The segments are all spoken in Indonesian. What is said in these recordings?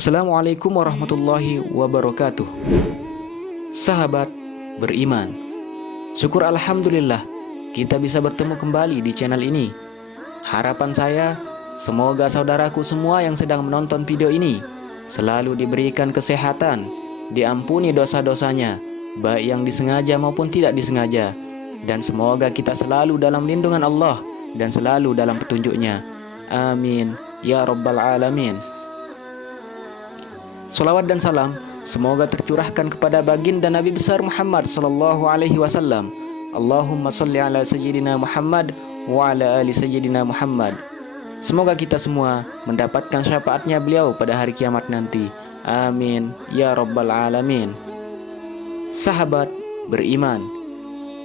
Assalamualaikum warahmatullahi wabarakatuh. Sahabat beriman, syukur alhamdulillah kita bisa bertemu kembali di channel ini. Harapan saya, semoga saudaraku semua yang sedang menonton video ini selalu diberikan kesehatan, diampuni dosa-dosanya, baik yang disengaja maupun tidak disengaja, dan semoga kita selalu dalam lindungan Allah dan selalu dalam petunjuknya. Amin ya rabbal alamin. Salawat dan salam semoga tercurahkan kepada baginda Nabi besar Muhammad sallallahu alaihi wasallam. Allahumma sholli ala sayyidina Muhammad wa ala ali sayyidina Muhammad. Semoga kita semua mendapatkan syafaatnya beliau pada hari kiamat nanti. Amin ya rabbal alamin. Sahabat beriman,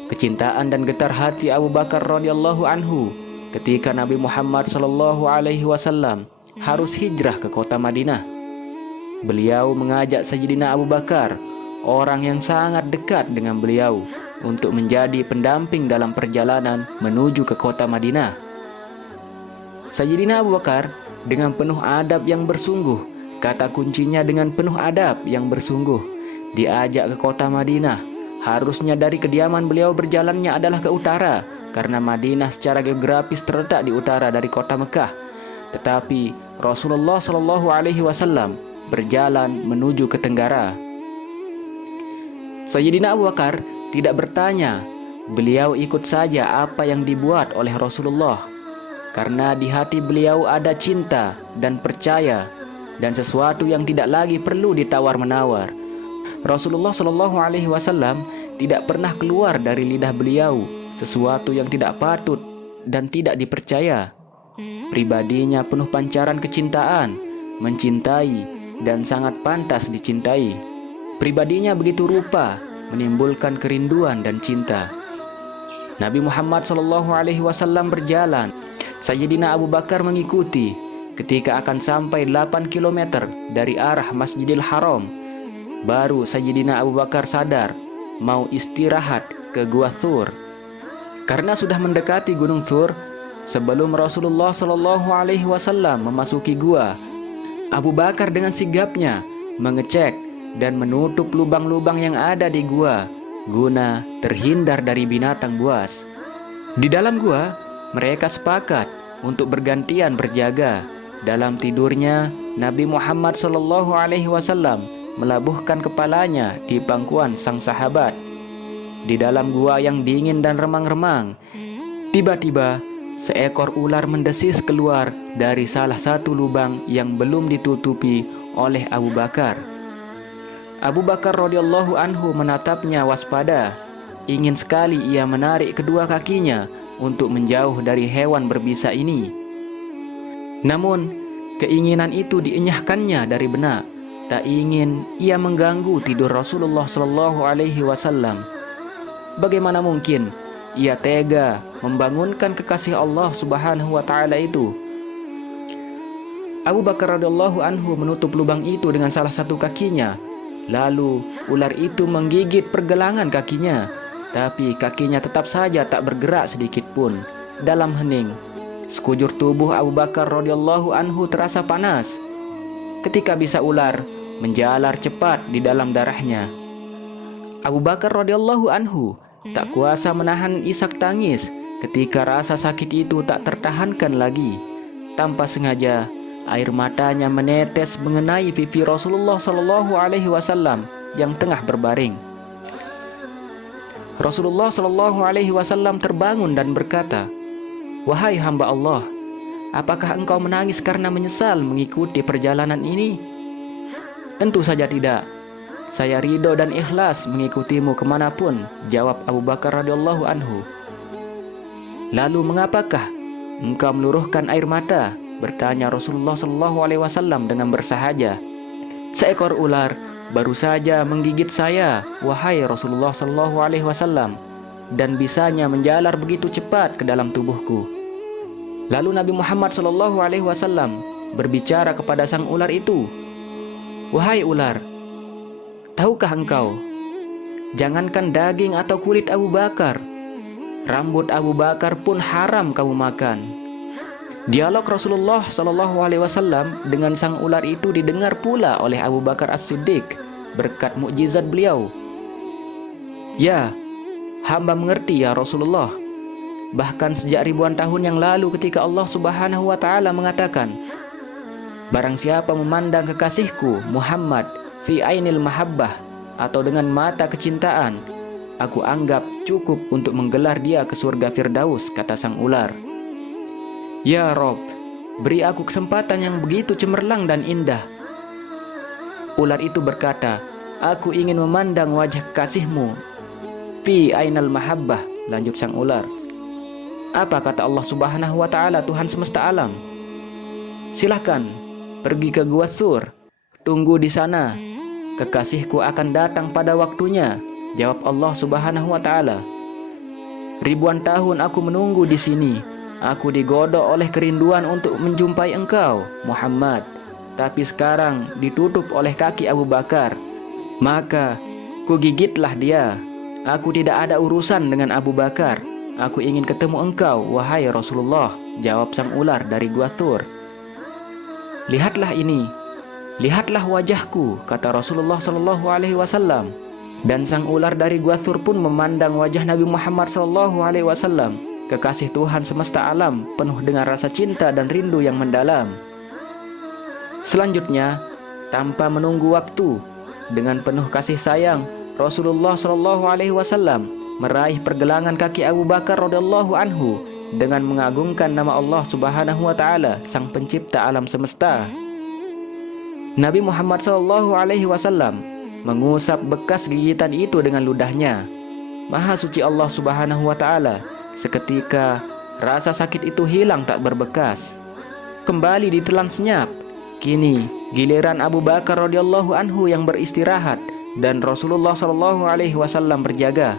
kecintaan dan getar hati Abu Bakar radhiyallahu anhu ketika Nabi Muhammad sallallahu alaihi wasallam harus hijrah ke kota Madinah. Beliau mengajak Sayyidina Abu Bakar, orang yang sangat dekat dengan beliau, untuk menjadi pendamping dalam perjalanan menuju ke kota Madinah. Sayyidina Abu Bakar dengan penuh adab yang bersungguh, kata kuncinya dengan penuh adab yang bersungguh, diajak ke kota Madinah. Harusnya dari kediaman beliau berjalannya adalah ke utara, karena Madinah secara geografis terletak di utara dari kota Mekah. Tetapi Rasulullah Shallallahu Alaihi Wasallam berjalan menuju ke tenggara. Sayyidina Abu Bakar tidak bertanya, beliau ikut saja apa yang dibuat oleh Rasulullah, karena di hati beliau ada cinta dan percaya, dan sesuatu yang tidak lagi perlu ditawar-menawar. Rasulullah Shallallahu Alaihi Wasallam tidak pernah keluar dari lidah beliau sesuatu yang tidak patut dan tidak dipercaya. Pribadinya penuh pancaran kecintaan, mencintai, dan sangat pantas dicintai. Pribadinya begitu rupa, menimbulkan kerinduan dan cinta. Nabi Muhammad SAW berjalan, Sayyidina Abu Bakar mengikuti. Ketika akan sampai 8 km dari arah Masjidil Haram, baru Sayyidina Abu Bakar sadar mau istirahat ke Gua Thur. Karena sudah mendekati Gunung Thur, sebelum Rasulullah SAW memasuki gua, Abu Bakar dengan sigapnya mengecek dan menutup lubang-lubang yang ada di gua guna terhindar dari binatang buas. Di dalam gua, mereka sepakat untuk bergantian berjaga. Dalam tidurnya, Nabi Muhammad SAW melabuhkan kepalanya di pangkuan sang sahabat. Di dalam gua yang dingin dan remang-remang, tiba-tiba seekor ular mendesis keluar dari salah satu lubang yang belum ditutupi oleh Abu Bakar. Abu Bakar radhiyallahu anhu menatapnya waspada. Ingin sekali ia menarik kedua kakinya untuk menjauh dari hewan berbisa ini. Namun, keinginan itu dienyahkannya dari benak. Tak ingin ia mengganggu tidur Rasulullah sallallahu alaihi wasallam. Bagaimana mungkin ia tega membangunkan kekasih Allah Subhanahu wa taala itu? Abu Bakar radhiyallahu anhu menutup lubang itu dengan salah satu kakinya. Lalu ular itu menggigit pergelangan kakinya, tapi kakinya tetap saja tak bergerak sedikit pun. Dalam hening, sekujur tubuh Abu Bakar radhiyallahu anhu terasa panas ketika bisa ular menjalar cepat di dalam darahnya. Abu Bakar radhiyallahu anhu tak kuasa menahan isak tangis ketika rasa sakit itu tak tertahankan lagi. Tanpa sengaja, air matanya menetes mengenai pipi Rasulullah Shallallahu Alaihi Wasallam yang tengah berbaring. Rasulullah Shallallahu Alaihi Wasallam terbangun dan berkata, "Wahai hamba Allah, apakah engkau menangis karena menyesal mengikuti perjalanan ini?" "Tentu saja tidak. Saya ridho dan ikhlas mengikutimu kemanapun," jawab Abu Bakar radhiyallahu anhu. "Lalu mengapakah engkau meluruhkan air mata?" bertanya Rasulullah SAW dengan bersahaja. "Seekor ular baru saja menggigit saya, wahai Rasulullah SAW, dan bisanya menjalar begitu cepat ke dalam tubuhku." Lalu Nabi Muhammad SAW berbicara kepada sang ular itu, "Wahai ular, tahukah engkau, jangankan daging atau kulit Abu Bakar, rambut Abu Bakar pun haram kamu makan. Dialog Rasulullah Shallallahu Alaihi Wasallam dengan sang ular itu didengar pula oleh Abu Bakar As-Siddiq berkat mukjizat beliau. Ya, hamba mengerti ya Rasulullah. Bahkan sejak ribuan tahun yang lalu ketika Allah Subhanahu wa Ta'ala mengatakan, barang siapa memandang kekasihku Muhammad fi ainil mahabbah, atau dengan mata kecintaan, aku anggap cukup untuk menggelar dia ke surga Firdaus, kata sang ular. Ya Rob, beri aku kesempatan yang begitu cemerlang dan indah. Ular itu berkata, aku ingin memandang wajah kekasihmu fi ainal mahabbah, lanjut sang ular. Apa kata Allah Subhanahu wa Ta'ala, Tuhan semesta alam? Silahkan pergi ke Gua Sur, tunggu di sana, kekasihku akan datang pada waktunya, jawab Allah Subhanahu wa Ta'ala. Ribuan tahun aku menunggu di sini. Aku digodok oleh kerinduan untuk menjumpai engkau, Muhammad. Tapi sekarang ditutup oleh kaki Abu Bakar. Maka kugigitlah dia. Aku tidak ada urusan dengan Abu Bakar. Aku ingin ketemu engkau, wahai Rasulullah, jawab sang ular dari Gua Thur. Lihatlah ini. Lihatlah wajahku, kata Rasulullah Shallallahu Alaihi Wasallam. Dan sang ular dari Gua Thur pun memandang wajah Nabi Muhammad Shallallahu Alaihi Wasallam, kekasih Tuhan semesta alam, penuh dengan rasa cinta dan rindu yang mendalam. Selanjutnya, tanpa menunggu waktu, dengan penuh kasih sayang, Rasulullah Shallallahu Alaihi Wasallam meraih pergelangan kaki Abu Bakar radhiyallahu anhu dengan mengagungkan nama Allah Subhanahu wa Ta'ala, sang pencipta alam semesta. Nabi Muhammad Shallallahu Alaihi Wasallam mengusap bekas gigitan itu dengan ludahnya. Maha suci Allah Subhanahu wa Ta'ala. Seketika rasa sakit itu hilang tak berbekas. Kembali ditelan senyap. Kini giliran Abu Bakar radhiyallahu anhu yang beristirahat dan Rasulullah Shallallahu Alaihi Wasallam berjaga.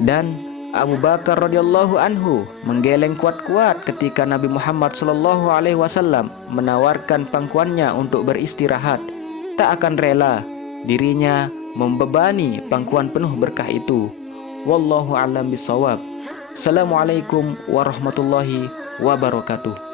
Dan Abu Bakar radhiyallahu anhu menggeleng kuat-kuat ketika Nabi Muhammad Shallallahu Alaihi Wasallam menawarkan pangkuannya untuk beristirahat. Tak akan rela dirinya membebani pangkuan penuh berkah itu. Wallahu a'lam bishawab. Assalamualaikum warahmatullahi wabarakatuh.